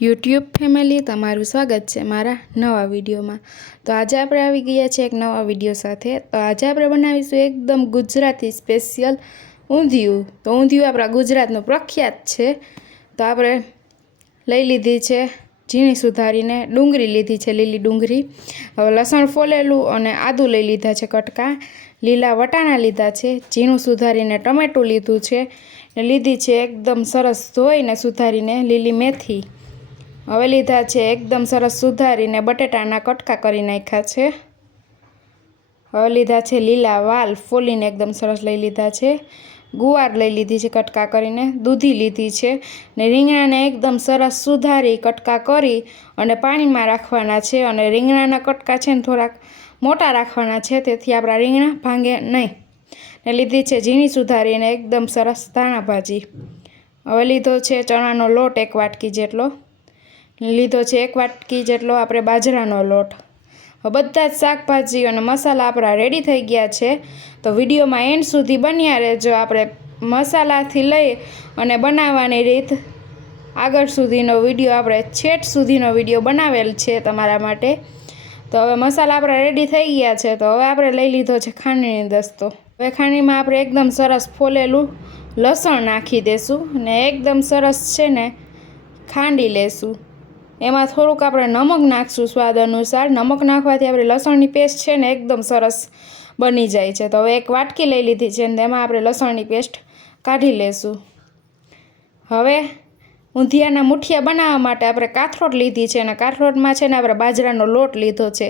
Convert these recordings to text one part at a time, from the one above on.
YouTube family, તમારું સ્વાગત છે મારા નવા વિડીયોમાં। તો આજે આપણે આવી ગયા છે એક નવા વિડીયો સાથે। તો આજે આપણે બનાવીશું એકદમ ગુજરાતી સ્પેશિયલ ઊંધિયું। તો ઊંધિયું આપણા ગુજરાતનું પ્રખ્યાત છે। તો આપણે લઈ લીધી છે ઝીણી સુધારીને ડુંગળી લીધી છે, લીલી ડુંગળી। હવે લસણ ફોલેલું અને આદું લઈ લીધા છે કટકા, લીલા વટાણા લીધા છે, ઝીણું સુધારીને ટમેટું લીધું છે, લીધી છે એકદમ સરસ ધોઈને સુધારીને લીલી મેથી। હવે લીધા છે એકદમ સરસ સુધારીને બટેટાના કટકા કરી નાખ્યા છે। હવે લીધા છે લીલા વાલ ફોલીને એકદમ સરસ લઈ લીધા છે। ગુવાર લઈ લીધી છે કટકા કરીને, દૂધી લીધી છે ને રીંગણાને એકદમ સરસ સુધારી કટકા કરી અને પાણીમાં રાખવાના છે। અને રીંગણાના કટકા છે ને થોડાક મોટા રાખવાના છે, તેથી આપણા રીંગણા ભાંગે નહીં। ને લીધી છે ઝીણી સુધારીને એકદમ સરસ ધાણા ભાજી। હવે લીધો છે ચણાનો લોટ 1 વાટકી જેટલો, લીધો છે 1 વાટકી જેટલો આપણે બાજરાનો લોટ। બધા જ શાકભાજી અને મસાલા આપણા રેડી થઈ ગયા છે। તો વિડીયોમાં એન્ડ સુધી બન્યા રહેજો। આપણે મસાલાથી લઈ અને બનાવવાની રીત આગળ સુધીનો વિડીયો આપણે છેટ સુધીનો વિડીયો બનાવેલ છે તમારા માટે। તો હવે મસાલા આપણા રેડી થઈ ગયા છે। તો હવે આપણે લઈ લીધો છે ખાંડણી દસ્તો। હવે ખાંડણીમાં આપણે એકદમ સરસ ફોલેલું લસણ નાખી દેશું ને એકદમ સરસ છે ને ખાંડી લેશું। એમાં થોડુંક આપણે નમક નાખશું સ્વાદ અનુસાર। નમક નાખવાથી આપણે લસણની પેસ્ટ છે ને એકદમ સરસ બની જાય છે। તો હવે 1 વાટકી લઈ લીધી છે ને તેમાં આપણે લસણની પેસ્ટ કાઢી લેશું। હવે ઊંધિયાના મુઠિયા બનાવવા માટે આપણે કાથરોટ લીધી છે અને કાથરોટમાં છે ને આપણે બાજરાનો લોટ લીધો છે।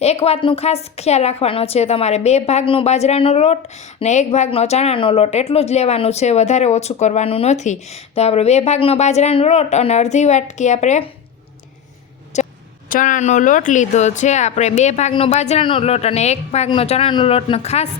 એક વાતનું ખાસ ખ્યાલ રાખવાનો છે, તમારે 2 ભાગનો બાજરાનો લોટ ને 1 ભાગનો ચણાનો લોટ એટલું જ લેવાનું છે, વધારે ઓછું કરવાનું નથી। તો આપણે 2 ભાગનો બાજરાનો લોટ અને અડધી વાટકી આપણે ચણાનો લોટ લીધો છે। આપણે 2 ભાગનો બાજરાનો લોટ અને 1 ભાગનો ચણાનો લોટનો ખાસ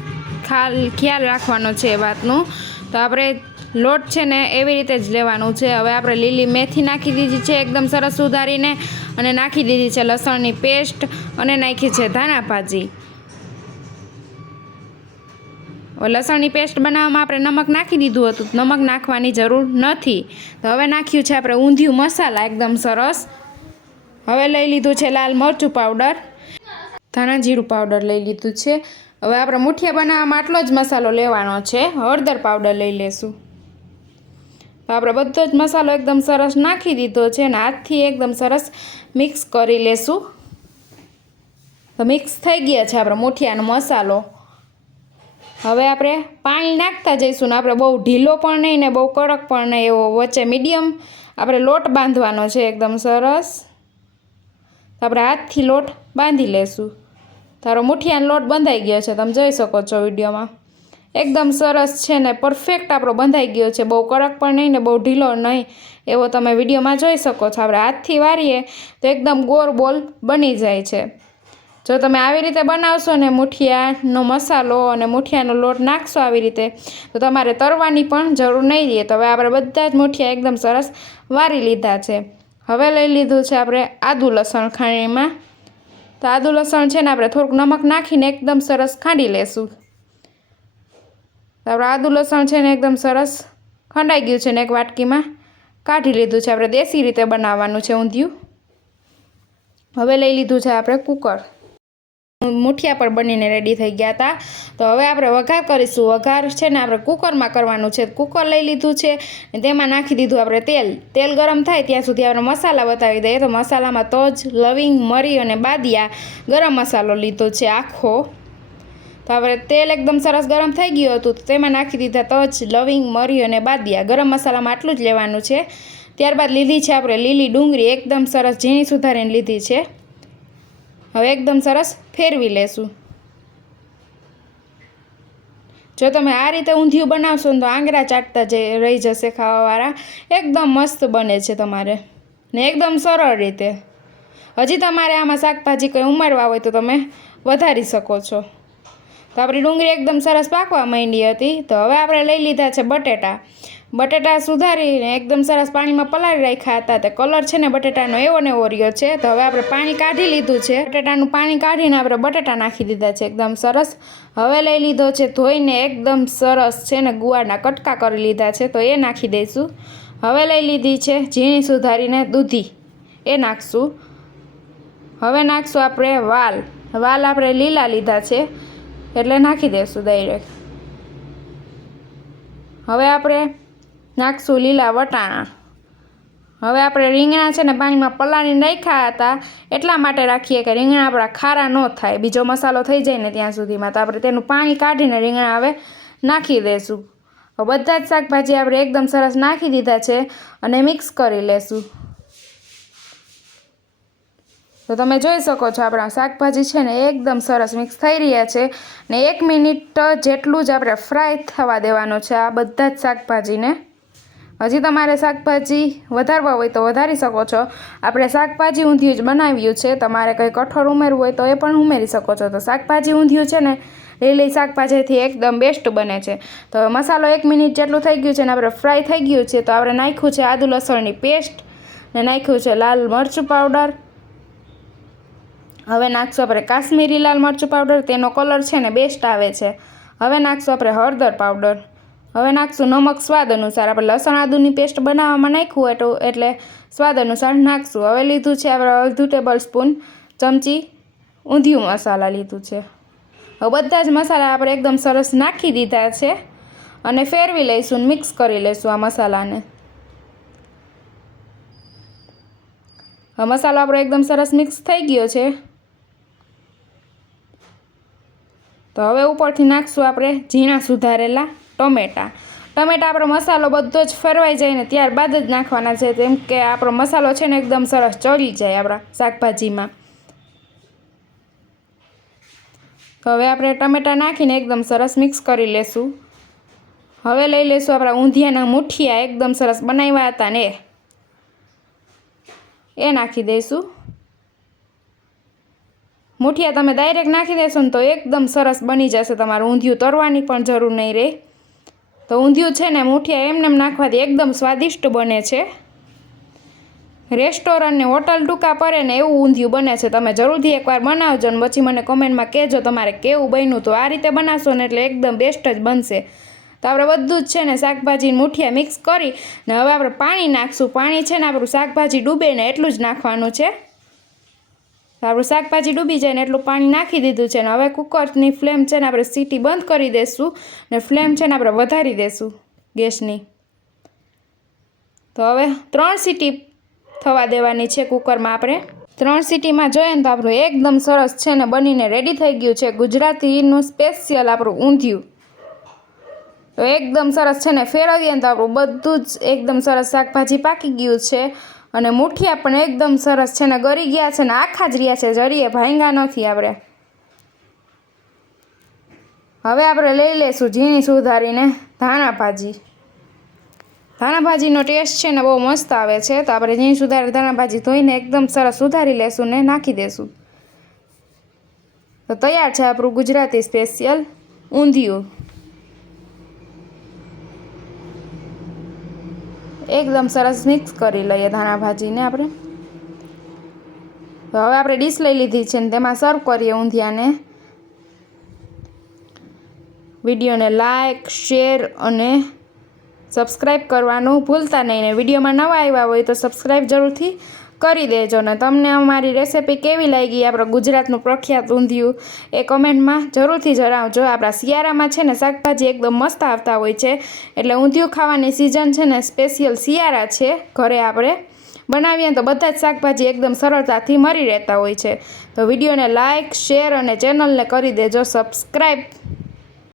ખ્યાલ રાખવાનો છે એ વાતનું। તો આપણે લોટ છે ને એવી રીતે જ લેવાનું છે। હવે આપણે લીલી મેથી નાખી દીધી છે એકદમ સરસ સુધારીને, અને નાખી દીધી છે લસણની પેસ્ટ અને નાખી છે ધાણા ભાજી। લસણની પેસ્ટ બનાવવામાં આપણે નમક નાખી દીધું હતું, નમક નાખવાની જરૂર નથી। તો હવે નાખ્યું છે આપણે ઊંધિયું મસાલા એકદમ સરસ। હવે લઈ લીધું છે લાલ મરચું પાવડર, ધાણા જીરું પાવડર લઈ લીધું છે। હવે આપણે મુઠિયા બનાવવામાં આટલો જ મસાલો લેવાનો છે। હળદર પાવડર લઈ લેશું। તો આપણે બધો જ મસાલો એકદમ સરસ નાખી દીધો છે અને હાથથી એકદમ સરસ મિક્સ કરી લેશું। તો મિક્સ થઈ ગયા છે આપણો મુઠિયાનો મસાલો। હવે આપણે પાણી નાખતા જઈશું ને આપણે બહુ ઢીલો પણ નહીં ને બહુ કડક પણ નહીં, એવો વચ્ચે મીડિયમ આપણે લોટ બાંધવાનો છે એકદમ સરસ। તો આપણે હાથથી લોટ બાંધી લેશું। તારો મુઠિયાનો લોટ બંધાઈ ગયો છે, તમે જોઈ શકો છો વિડીયોમાં। એકદમ સરસ છે ને પરફેક્ટ આપણો બંધાઈ ગયો છે, બહુ કડક પણ નહીં ને બહુ ઢીલો નહીં, એવો તમે વિડીયોમાં જોઈ શકો છો। આપણે હાથથી વારીએ તો એકદમ ગોળ બોલ બની જાય છે। જો તમે આવી રીતે બનાવશો ને મુઠિયાનો મસાલો અને મુઠિયાનો લોટ નાખશો આવી રીતે, તો તમારે તરવાની પણ જરૂર નહીં રહે। તો હવે આપણે બધા જ મુઠિયા એકદમ સરસ વારી લીધા છે। હવે લઈ લીધું છે આપણે આદુ લસણ ખાંડણીમાં। તો આદુ લસણ છે ને આપણે થોડુંક નમક નાખીને એકદમ સરસ ખાંડી લેશું। તો આપણે આદુ લસણ છે ને એકદમ સરસ ખંડાઈ ગયું છે ને 1 વાટકીમાં કાઢી લીધું છે। આપણે દેશી રીતે બનાવવાનું છે ઊંધિયું। હવે લઈ લીધું છે આપણે કુકર। મુઠિયા પર બનીને રેડી થઈ ગયા હતા। તો હવે આપણે વઘાર કરીશું। વઘાર છે ને આપણે કુકરમાં કરવાનું છે। કુકર લઈ લીધું છે ને તેમાં નાખી દીધું આપણે તેલ। તેલ ગરમ થાય ત્યાં સુધી આપણે મસાલા બતાવી દઈએ। તો મસાલામાં તજ, લવિંગ, મરી અને બાદિયા ગરમ મસાલો લીધો છે આખો। તો આપણે તેલ એકદમ સરસ ગરમ થઈ ગયું હતું, તો તેમાં નાખી દીધા તજ, લવિંગ, મરી અને બાદિયા। ગરમ મસાલામાં આટલું જ લેવાનું છે। ત્યારબાદ લીધી છે આપણે લીલી ડુંગળી એકદમ સરસ ઝીણી સુધારીને લીધી છે। હવે એકદમ સરસ ફેરવી લેશું। જો તમે આ રીતે ઊંધિયું બનાવશો ને તો આંગળા ચાટતા જે રહી જશે ખાવાવાળા। એકદમ મસ્ત બને છે તમારે ને એકદમ સરળ રીતે। હજી તમારે આમાં શાકભાજી કંઈ ઉમેરવા હોય તો તમે વધારી શકો છો। તો આપણી ડુંગળી એકદમ સરસ પાકવા માંડી હતી। તો હવે આપણે લઈ લીધા છે બટેટા। બટેટા સુધારીને એકદમ સરસ પાણીમાં પલાળી રાખ્યા હતા। તે કલર છે ને બટેટાનો એવો ને એવો રહ્યો છે। તો હવે આપણે પાણી કાઢી લીધું છે। બટેટાનું પાણી કાઢીને આપણે બટેટા નાખી દીધા છે એકદમ સરસ। હવે લઈ લીધો છે ધોઈને એકદમ સરસ છે ને ગુવારના કટકા કરી લીધા છે, તો એ નાખી દઈશું। હવે લઈ લીધી છે ઝીણી સુધારીને દૂધી। એ નાખશું. હવે નાખશું આપણે વાલ આપણે લીલા લીધા છે એટલે નાખી દઈશું ડાયરેક્ટ. હવે આપણે નાખશું લીલા વટાણા. હવે આપણે રીંગણા છે ને પાણીમાં પલાળીને રાખ્યા હતા એટલા માટે રાખીએ કે રીંગણા આપણા ખારા ન થાય, બીજો મસાલો થઈ જાય ને ત્યાં સુધીમાં. તો આપણે તેનું પાણી કાઢીને રીંગણા હવે નાખી દઈશું. બધા જ શાકભાજી આપણે એકદમ સરસ નાખી દીધા છે અને મિક્સ કરી લેશું. તો તમે જોઈ શકો છો આપણા શાકભાજી છે ને એકદમ સરસ મિક્સ થઈ રહ્યા છે ને 1 મિનિટ જેટલું જ આપણે ફ્રાય થવા દેવાનું છે આ બધા જ શાકભાજીને. હજી તમારે શાકભાજી વધારવા હોય તો વધારી શકો છો. આપણે શાકભાજી ઊંધિયું જ બનાવ્યું છે, તમારે કંઈ કઠોળ ઉમેરવું હોય તો એ પણ ઉમેરી શકો છો. તો શાકભાજી ઊંધિયું છે ને લીલી શાકભાજીથી એકદમ બેસ્ટ બને છે. તો મસાલો 1 મિનિટ જેટલું થઈ ગયું છે ને આપણે ફ્રાય થઈ ગયું છે. તો આપણે નાખ્યું છે આદુ લસણની પેસ્ટ ને નાખ્યું છે લાલ મરચું પાવડર. હવે નાખશું આપણે કાશ્મીરી લાલ મરચું પાવડર, તેનો કલર છે ને બેસ્ટ આવે છે. હવે નાખશું આપણે હળદર પાવડર. હવે નાખશું નમક સ્વાદ અનુસાર. આપણે લસણ આદુની પેસ્ટ બનાવવામાં નાખ્યું એટલે સ્વાદ અનુસાર નાખશું. હવે લીધું છે આપણે અડધું ટેબલ સ્પૂન ચમચી ઊંધિયું મસાલા લીધું છે. હવે બધા જ મસાલા આપણે એકદમ સરસ નાખી દીધા છે અને ફેરવી લઈશું, મિક્સ કરી લઈશું આ મસાલાને. હવે મસાલો આપણો એકદમ સરસ મિક્સ થઈ ગયો છે. તો હવે ઉપરથી નાખશું આપણે ઝીણા સુધારેલા ટમેટાં. આપણો મસાલો બધો જ ફેરવાઈ જાય ને ત્યારબાદ જ નાખવાના છે, કેમ કે આપણો મસાલો છે ને એકદમ સરસ ચડી જાય આપણા શાકભાજીમાં. તો હવે આપણે ટમેટાં નાખીને એકદમ સરસ મિક્સ કરી લેશું. હવે લઈ લઈશું આપણા ઊંધિયાના મુઠિયા એકદમ સરસ બનાવ્યા હતા ને એ નાખી દઈશું. મુઠિયા તમે ડાયરેક્ટ નાખી દેશો ને તો એકદમ સરસ બની જશે, તમારું ઊંધિયું તરવાની પણ જરૂર નહીં રહે. તો ઊંધિયું છે ને મુઠિયા એમને નાખવાથી એકદમ સ્વાદિષ્ટ બને છે. રેસ્ટોરન્ટ ને હોટલ ટૂંકા પડે ને એવું ઊંધિયું બને છે. તમે જરૂરથી એકવાર બનાવજો ને પછી મને કોમેન્ટમાં કહેજો તમારે કેવું બન્યું. તો આ રીતે બનાવશો ને એટલે એકદમ બેસ્ટ જ બનશે. તો આપણે બધું જ છે ને શાકભાજી મુઠિયા મિક્સ કરી ને હવે આપણે પાણી નાખશું. પાણી છે ને આપણું શાકભાજી ડૂબે ને એટલું જ નાખવાનું છે. આપણું શાકભાજી ડૂબી જાય ને એટલું પાણી નાખી દીધું છે ને હવે કુકરની ફ્લેમ છે ને આપણે સીટી બંધ કરી દઈશું ને ફ્લેમ છે ને આપણે વધારી દઈશું ગેસની. તો હવે 3 સીટી થવા દેવાની છે કુકરમાં. આપણે 3 સીટીમાં જોઈએ ને તો આપણું એકદમ સરસ છે ને બનીને રેડી થઈ ગયું છે ગુજરાતીનું સ્પેશિયલ આપણું ઊંધિયું. તો એકદમ સરસ છે ને ફેરવીએ ને તો આપણું બધું જ એકદમ સરસ શાકભાજી પાકી ગયું છે અને મુઠિયા પણ એકદમ સરસ છે ને ગળી ગયા છે ને આખા જ રહ્યા છે, જરીએ ભાંગા નથી આપણે. હવે આપણે લઈ લઈશું ઝીણી સુધારીને ધાણા ભાજી. ધાણા ભાજીનો ટેસ્ટ છે ને બહુ મસ્ત આવે છે. તો આપણે ઝીણી સુધારી ધાણા ભાજી ધોઈને એકદમ સરસ સુધારી લેશું ને નાખી દેશું. તો તૈયાર છે આપણું ગુજરાતી સ્પેશિયલ ઊંધિયું. એકદમ સરસ મિક્સ કરી લઈએ ધાણા ભાજીને આપણે. તો હવે આપણે ડીશ લઈ લીધી છે ને તેમાં સર્વ કરીએ ઊંધિયાને. વિડીયોને લાઇક શેર અને સબસ્ક્રાઈબ કરવાનું ભૂલતા નહીં ને વિડીયોમાં નવા આવ્યા હોય તો સબસ્ક્રાઈબ જરૂરથી કરી દેજો. ને તમને અમારી રેસીપી કેવી લાગી, આપણા ગુજરાતનું પ્રખ્યાત ઊંધિયું, એ કમેન્ટમાં જરૂરથી જણાવજો. આપણા શિયાળામાં છે ને શાકભાજી એકદમ મસ્ત આવતા હોય છે એટલે ઊંધિયું ખાવાની સિઝન છે ને સ્પેશિયલ શિયાળા છે. ઘરે આપણે બનાવીએ તો બધા જ શાકભાજી એકદમ સરળતાથી મળી રહેતા હોય છે. તો વિડીયોને લાઇક શેર અને ચેનલને કરી દેજો સબસ્ક્રાઈબ.